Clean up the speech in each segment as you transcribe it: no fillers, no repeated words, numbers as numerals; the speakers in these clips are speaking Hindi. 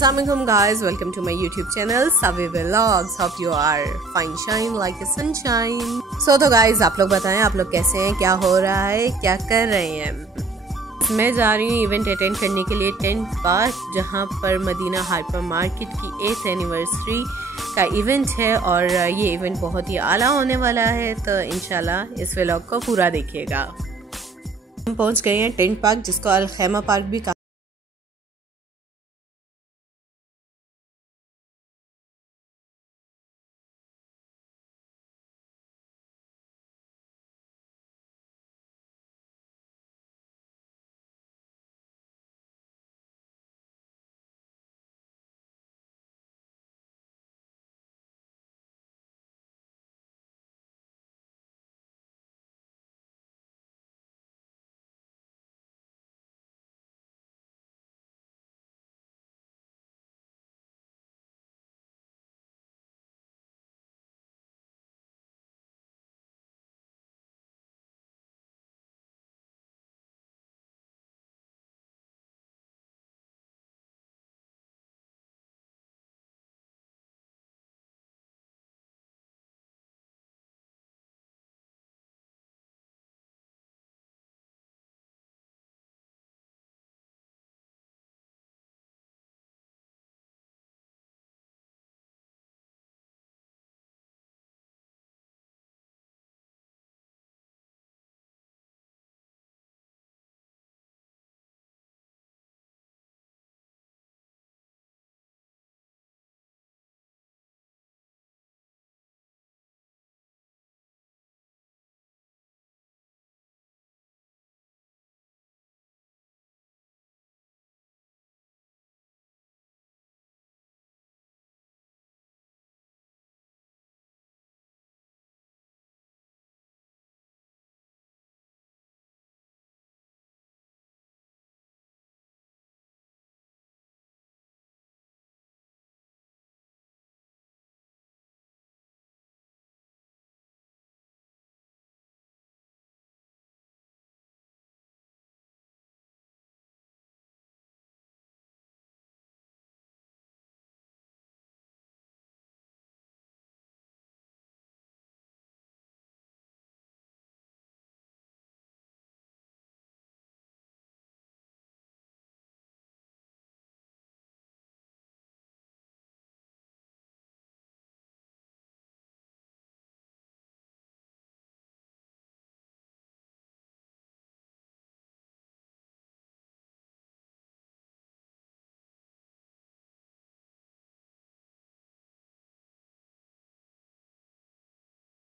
Assalamualaikum guys, welcome to my YouTube channel Savi Vlogs. Hope you are fine shine like a sunshine. तो guys, आप लोग बताएं आप लोग कैसे हैं, क्या हो रहा है, क्या कर रहे हैं। मैं जा रही हूँ इवेंट अटेंड करने के लिए 10th पार्क, जहाँ पर मदीना हाइपर मार्केट की 8th एनिवर्सरी का इवेंट है और ये इवेंट बहुत ही आला होने वाला है, तो इंशाल्लाह इस व्लॉग को पूरा देखिएगा। हम पहुँच गए हैं 10th पार्क, जिसको अल खैमा पार्क भी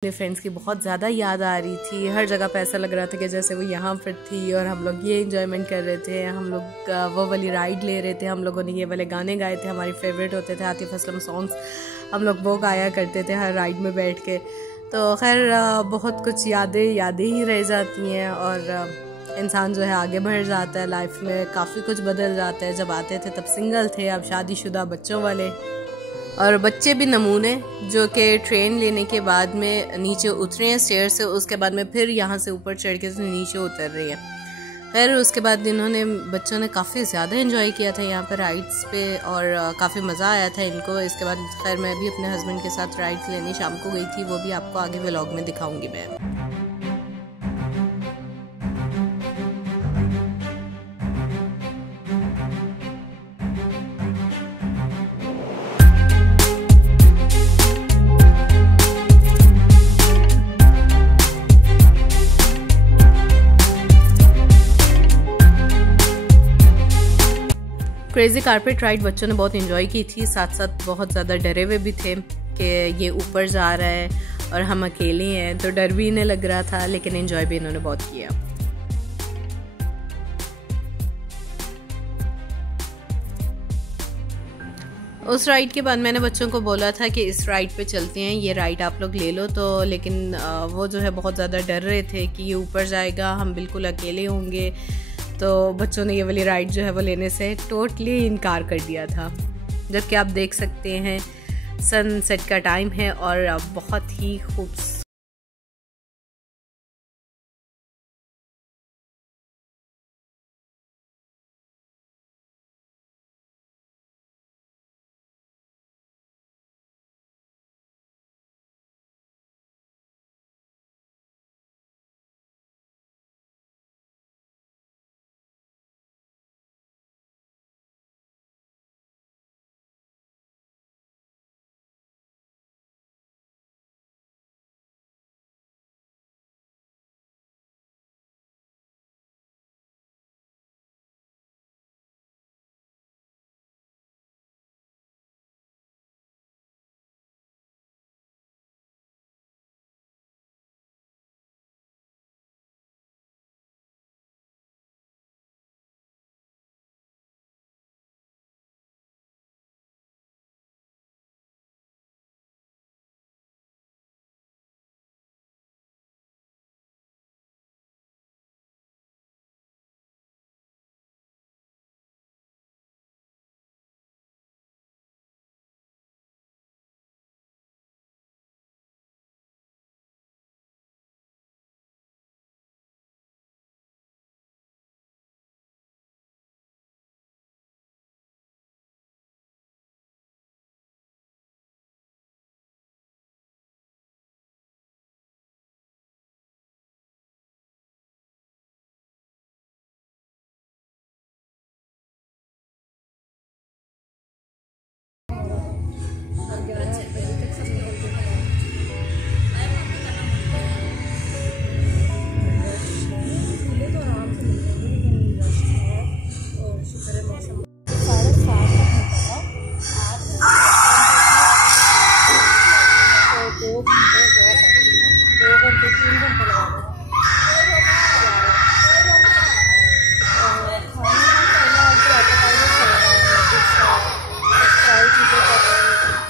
अपने फ्रेंड्स की बहुत ज़्यादा याद आ रही थी। हर जगह पे ऐसा लग रहा था कि जैसे वो यहाँ पर थी और हम लोग ये एंजॉयमेंट कर रहे थे। हम लोग वो वाली राइड ले रहे थे, हम लोगों ने ये वाले गाने गाए थे, हमारे फेवरेट होते थे आतिफ असलम सॉन्ग्स, हम लोग वो गाया करते थे हर राइड में बैठ के। तो खैर बहुत कुछ यादें ही रह जाती हैं और इंसान जो है आगे बढ़ जाता है लाइफ में, काफ़ी कुछ बदल जाता है। जब आते थे तब सिंगल थे, अब शादीशुदा बच्चों वाले, और बच्चे भी नमूने जो कि ट्रेन लेने के बाद में नीचे उतरे हैं स्टेयर से, उसके बाद में फिर यहाँ से ऊपर चढ़ के नीचे उतर रही है। खैर उसके बाद बच्चों ने काफ़ी ज़्यादा एंजॉय किया था यहाँ पर राइड्स पे और काफ़ी मज़ा आया था इनको। इसके बाद खैर मैं भी अपने हस्बैंड के साथ राइड्स लेने शाम को गई थी, वो भी आपको आगे व्लॉग में दिखाऊंगी मैं। क्रेजी कारपेट राइड बच्चों ने बहुत एंजॉय की थी, साथ साथ बहुत ज़्यादा डरे हुए भी थे कि ये ऊपर जा रहा है और हम अकेले हैं, तो डर भी इन्हें लग रहा था, लेकिन एंजॉय भी इन्होंने बहुत किया। उस राइड के बाद मैंने बच्चों को बोला था कि इस राइड पे चलते हैं, ये राइड आप लोग ले लो, तो लेकिन वो जो है बहुत ज़्यादा डर रहे थे कि ये ऊपर जाएगा, हम बिल्कुल अकेले होंगे। तो बच्चों ने ये वाली राइड जो है वो लेने से टोटली इनकार कर दिया था। जबकि आप देख सकते हैं सनसेट का टाइम है और बहुत ही खूबसूरत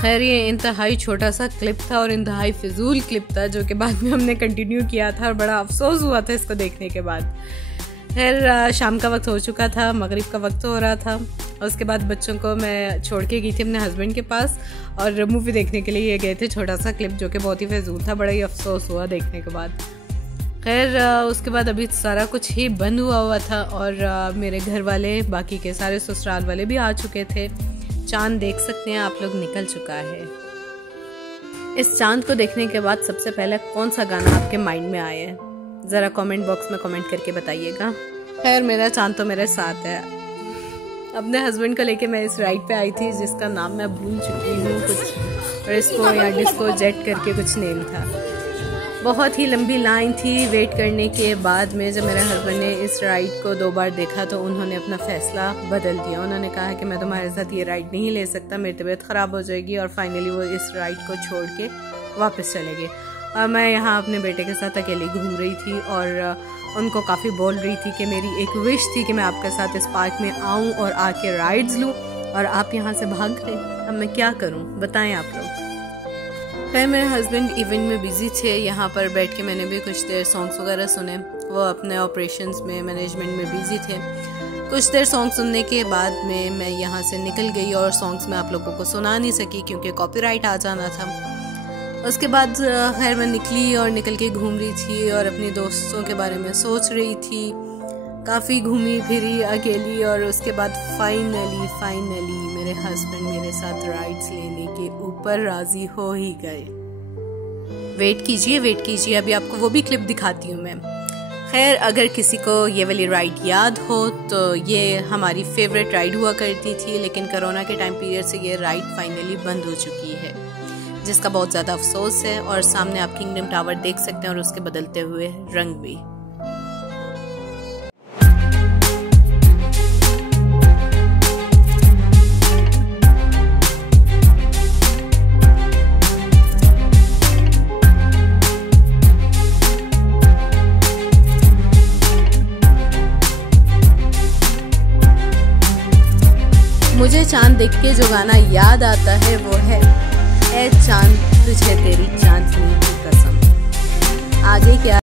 खैर ये इंतहाई छोटा सा क्लिप था और इंतहाई फिजूल क्लिप था, जो कि बाद में हमने कंटिन्यू किया था और बड़ा अफसोस हुआ था इसको देखने के बाद। खैर शाम का वक्त हो चुका था, मगरिब का वक्त हो रहा था, और उसके बाद बच्चों को मैं छोड़ के गई थी अपने हस्बैंड के पास और मूवी देखने के लिए ये गए थे। छोटा सा क्लिप जो कि बहुत ही फिजूल था, बड़ा ही अफसोस हुआ देखने के बाद। खैर उसके बाद अभी सारा कुछ ही बंद हुआ था और मेरे घर वाले, बाकी के सारे ससुराल वाले भी आ चुके थे। चांद देख सकते हैं आप लोग, निकल चुका है। इस चांद को देखने के बाद सबसे पहले कौन सा गाना आपके माइंड में आया है, ज़रा कमेंट बॉक्स में कमेंट करके बताइएगा। खैर मेरा चांद तो मेरे साथ है। अपने हस्बैंड को लेके मैं इस राइड पे आई थी जिसका नाम मैं भूल चुकी हूँ, कुछ रिस्को या डिस्को जेट करके कुछ नेम था। बहुत ही लंबी लाइन थी वेट करने के बाद में जब मेरे हस्बैंड ने इस राइड को 2 बार देखा तो उन्होंने अपना फ़ैसला बदल दिया। उन्होंने कहा कि मैं तुम्हारे साथ ये राइड नहीं ले सकता, मेरी तबीयत ख़राब हो जाएगी, और फाइनली वो इस राइड को छोड़ के वापस चले गए। और मैं यहाँ अपने बेटे के साथ अकेली घूम रही थी और उनको काफ़ी बोल रही थी कि मेरी एक विश थी कि मैं आपके साथ इस पार्क में आऊँ और आके राइड्स लूँ, और आप यहाँ से भाग गए। अब मैं क्या करूँ बताएं आप लोग। फिर मेरे हस्बैंड इवेंट में बिजी थे, यहाँ पर बैठ के मैंने भी कुछ देर सॉन्ग्स वगैरह सुने। वो अपने ऑपरेशंस में, मैनेजमेंट में बिजी थे। कुछ देर सॉन्ग सुनने के बाद में मैं यहाँ से निकल गई और सॉन्ग्स में आप लोगों को सुना नहीं सकी क्योंकि कॉपीराइट आ जाना था। उसके बाद खैर मैं निकली और निकल के घूम रही थी और अपने दोस्तों के बारे में सोच रही थी। काफ़ी घूमी फिरी अकेली, और उसके बाद फाइनली मेरे हस्बैंड मेरे साथ राइड्स लेने के ऊपर राजी हो ही गए। वेट कीजिए, अभी आपको वो भी क्लिप दिखाती हूँ मैं। खैर अगर किसी को ये वाली राइड याद हो तो ये हमारी फेवरेट राइड हुआ करती थी, लेकिन कोरोना के टाइम पीरियड से ये राइड फाइनली बंद हो चुकी है, जिसका बहुत ज़्यादा अफसोस है। और सामने आप किंगडम टावर देख सकते हैं और उसके बदलते हुए रंग भी। मुझे चांद देख के जो गाना याद आता है वो है ए चांद तुझे तेरी चांदनी की कसम। आगे क्या